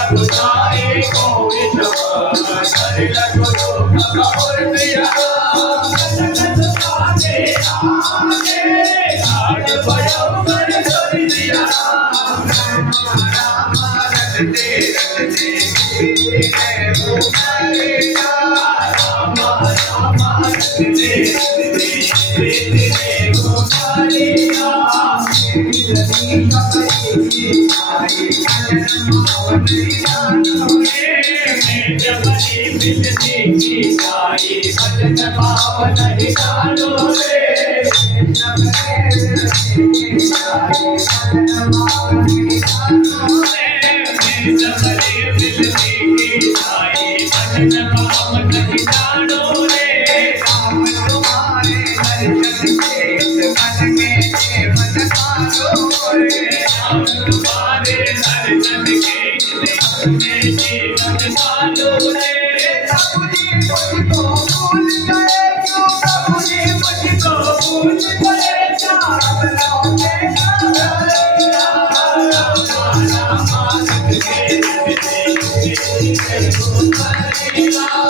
पुजारी को विश्वास हरि गुरु का मूर्ति आगे आगे भयो कर दिया राम रटते रटते राम राम रटते